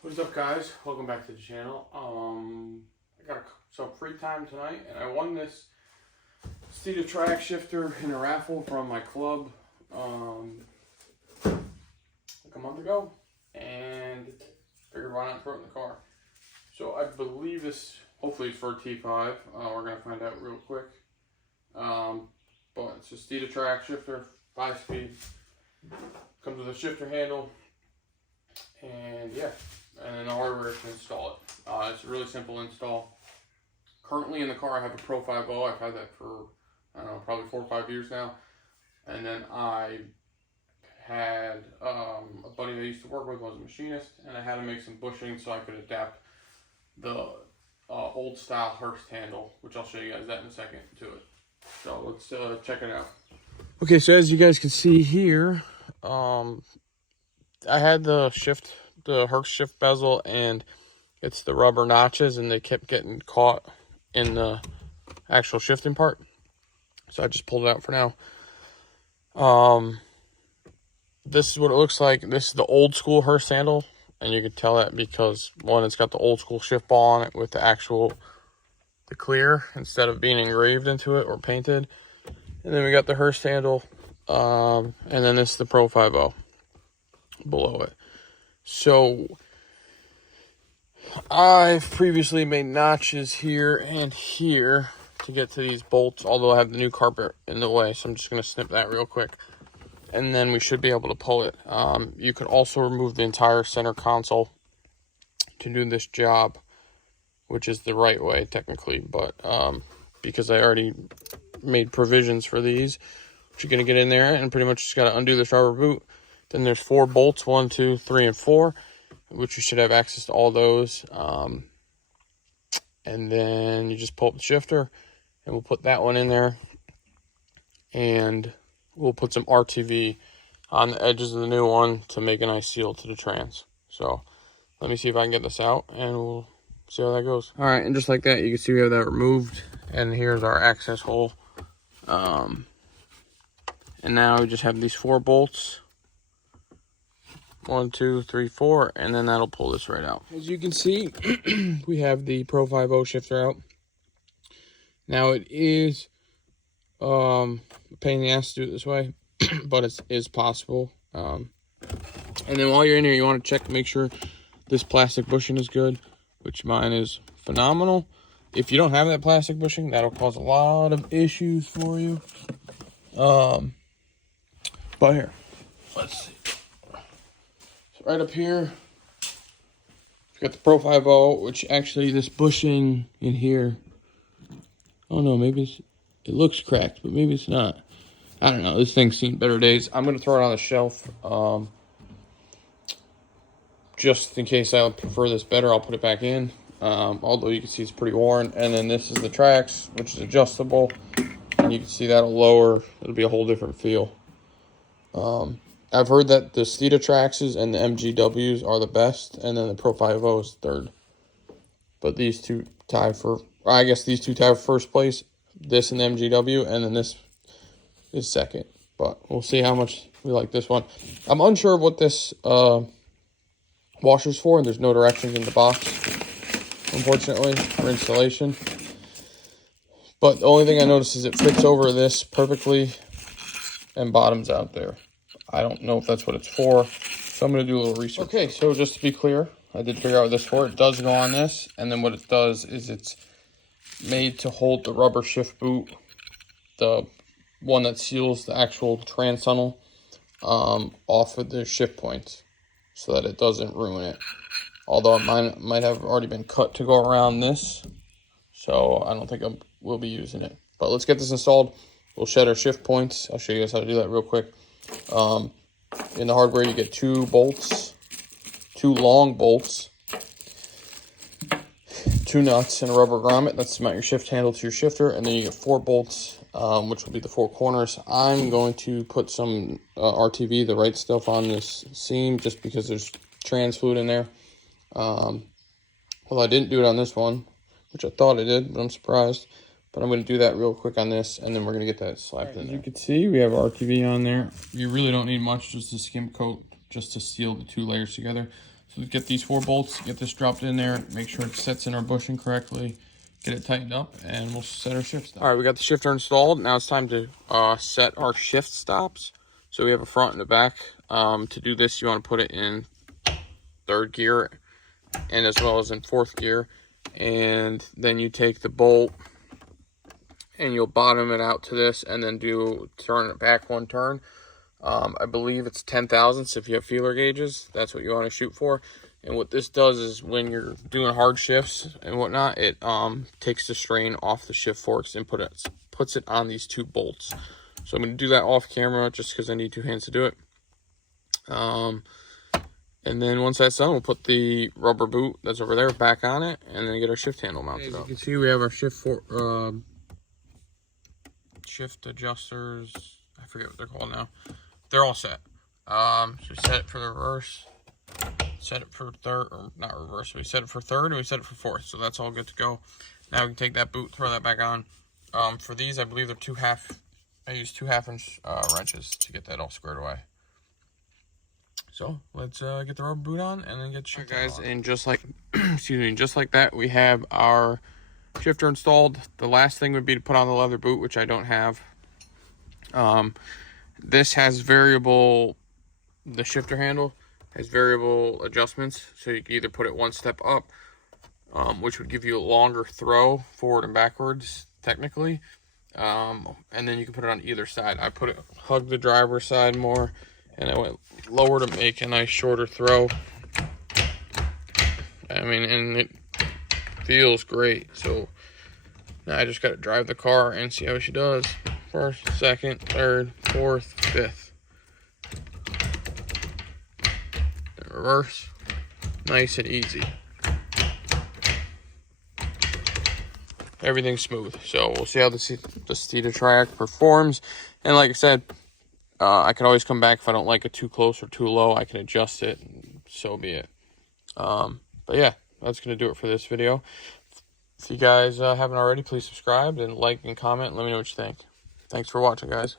What's up, guys? Welcome back to the channel. I got some free time tonight, and I won this Steeda track shifter in a raffle from my club like a month ago, and figured why not throw it in the car. So I believe this, hopefully, it's for T5. We're gonna find out real quick. But it's a Steeda track shifter, 5-speed. Comes with a shifter handle, and yeah. And then the hardware to install it. It's a really simple install. Currently in the car I have a Pro 50. I've had that for, I don't know, probably 4 or 5 years now. And then I had a buddy that I used to work with was a machinist, and I had to make some bushing so I could adapt the old style Hearst handle, which I'll show you guys that in a second, to it. So let's check it out. Okay, so as you guys can see here, I had the Hearst shift bezel, and it's the rubber notches, and they kept getting caught in the actual shifting part, so I just pulled it out for now. This is what it looks like. This is the old school Hearst handle, and you can tell that because one, it's got the old school shift ball on it with the clear instead of being engraved into it or painted. And then we got the Hearst handle, and then this is the Pro 50 below it. So I've previously made notches here and here to get to these bolts, although I have the new carpet in the way, so I'm just going to snip that real quick. And then we should be able to pull it. You could also remove the entire center console to do this job, which is the right way technically, but because I already made provisions for these, you're going to get in there and pretty much just got to undo this rubber boot. Then there's 4 bolts, 1, 2, 3, and 4, which you should have access to all those. And then you just pull up the shifter, and we'll put that one in there. And we'll put some RTV on the edges of the new one to make a nice seal to the trans. So let me see if I can get this out, and we'll see how that goes. All right, and just like that, you can see we have that removed. And here's our access hole. And now we just have these 4 bolts. 1, 2, 3, 4, and then that'll pull this right out. As you can see, we have the Pro 50 shifter out. Now it is a pain in the ass to do it this way, but it is possible. And then while you're in here, you want to check to make sure this plastic bushing is good, which mine is phenomenal. If you don't have that plastic bushing, that'll cause a lot of issues for you. But here, let's see. Right up here, we've got the Pro 50, which actually this bushing in here, oh no, maybe it looks cracked, but maybe it's not. I don't know, this thing's seen better days. I'm going to throw it on the shelf, just in case I prefer this better. I'll put it back in, although you can see it's pretty worn. And then this is the tracks, which is adjustable, and you can see that'll lower, it'll be a whole different feel. I've heard that the Steeda tracks and the MGWs are the best, and then the Pro 50 is third. But these two tie for, I guess these two tie for first place. This and the MGW, and then this is second. But we'll see how much we like this one. I'm unsure of what this washer's for, and there's no directions in the box, unfortunately, for installation. But the only thing I noticed is it fits over this perfectly and bottoms out there. I don't know if that's what it's for, so I'm going to do a little research. Okay, so just to be clear, I did figure out what this is for. It does go on this, and then what it does is it's made to hold the rubber shift boot, the one that seals the actual trans tunnel, off of the shift points so that it doesn't ruin it. Although it might have already been cut to go around this, so I don't think we'll be using it. But let's get this installed. We'll shed our shift points. I'll show you guys how to do that real quick. In the hardware, you get 2 bolts, 2 long bolts, 2 nuts, and a rubber grommet. That's to mount your shift handle to your shifter. And then you get 4 bolts, which will be the 4 corners. I'm going to put some RTV, the right stuff, on this seam just because there's trans fluid in there. Well, I didn't do it on this one, which I thought I did, but I'm surprised. But I'm going to do that real quick on this, and then we're going to get that slapped in there. As you can see, we have RTV on there. You really don't need much, just a skim coat, just to seal the 2 layers together. So get these 4 bolts, get this dropped in there, make sure it sets in our bushing correctly, get it tightened up, and we'll set our shift stop. All right, we got the shifter installed. Now it's time to set our shift stops. So we have a front and a back. To do this, you want to put it in 3rd gear and as well as in 4th gear. And then you take the bolt and you'll bottom it out to this and then turn it back 1 turn. I believe it's 10 thousandths if you have feeler gauges. That's what you want to shoot for. And what this does is when you're doing hard shifts and whatnot, it takes the strain off the shift forks and puts it on these 2 bolts. So I'm going to do that off camera just because I need 2 hands to do it. And then once that's done, we'll put the rubber boot that's over there back on it and then get our shift handle mounted up. As you can see, we have our shift adjusters. I forget what they're called now. They're all set. So we set it for the reverse, set it for 3rd, or not reverse. We set it for 3rd and we set it for 4th. So that's all good to go. Now we can take that boot, throw that back on. For these, I believe they're 2 half. I use 2 half-inch wrenches to get that all squared away. So let's get the rubber boot on and then get the shifter on. And just like, excuse me, just like that, we have our shifter installed. The last thing would be to put on the leather boot, which I don't have. This has variable, the shifter handle has variable adjustments. So you can either put it 1 step up, which would give you a longer throw forward and backwards, technically. And then you can put it on either side. I put it, hug the driver's side more, and I went lower to make a nice shorter throw. I mean, and it feels great. So now I just got to drive the car and see how she does. 1st, 2nd, 3rd, 4th, 5th. Then reverse. Nice and easy. Everything's smooth. So we'll see how the Steeda Triac performs. And like I said, I can always come back if I don't like it too close or too low. I can adjust it, and so be it. But yeah, that's going to do it for this video. If you guys haven't already, please subscribe and like and comment and let me know what you think. Thanks for watching, guys.